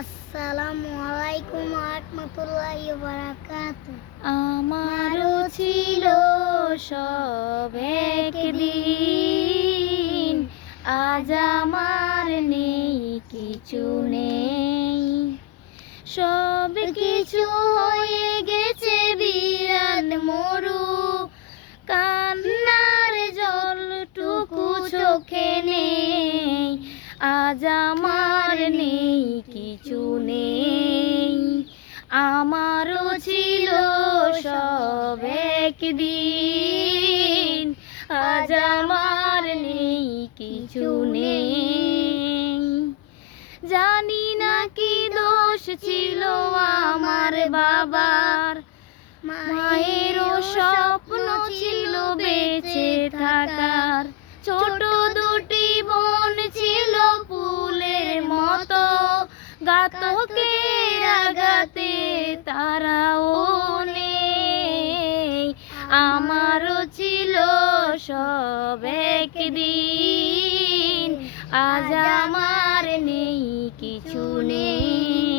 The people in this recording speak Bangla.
আসসালামু আলাইকুম রাহমাতুল্লাহি ওয়া বারাকাতুহু। আমারও ছিল সব একদিন, আজ আমার নেই কিছু নেই। সব কিছু হয়ে গেছে বিরান মরু, কান্নার জলটুকু চোখে নেই। আজ আমার নেই কিছু নেই। আমারও ছিল সব একদিন, আজ আমার নেই কিছু নেই। জানি না কি দোষ ছিল আমার বাবার, মায়েরও স্বপ্ন ছিল বেঁচে থাকার। ছোট দুটি বোন ছিল ফুলের মতো, ঘাতকের আঘাতে তারাও নেই। আমারও ছিল সব একদিন, আজ আমার নেই কিছু নেই।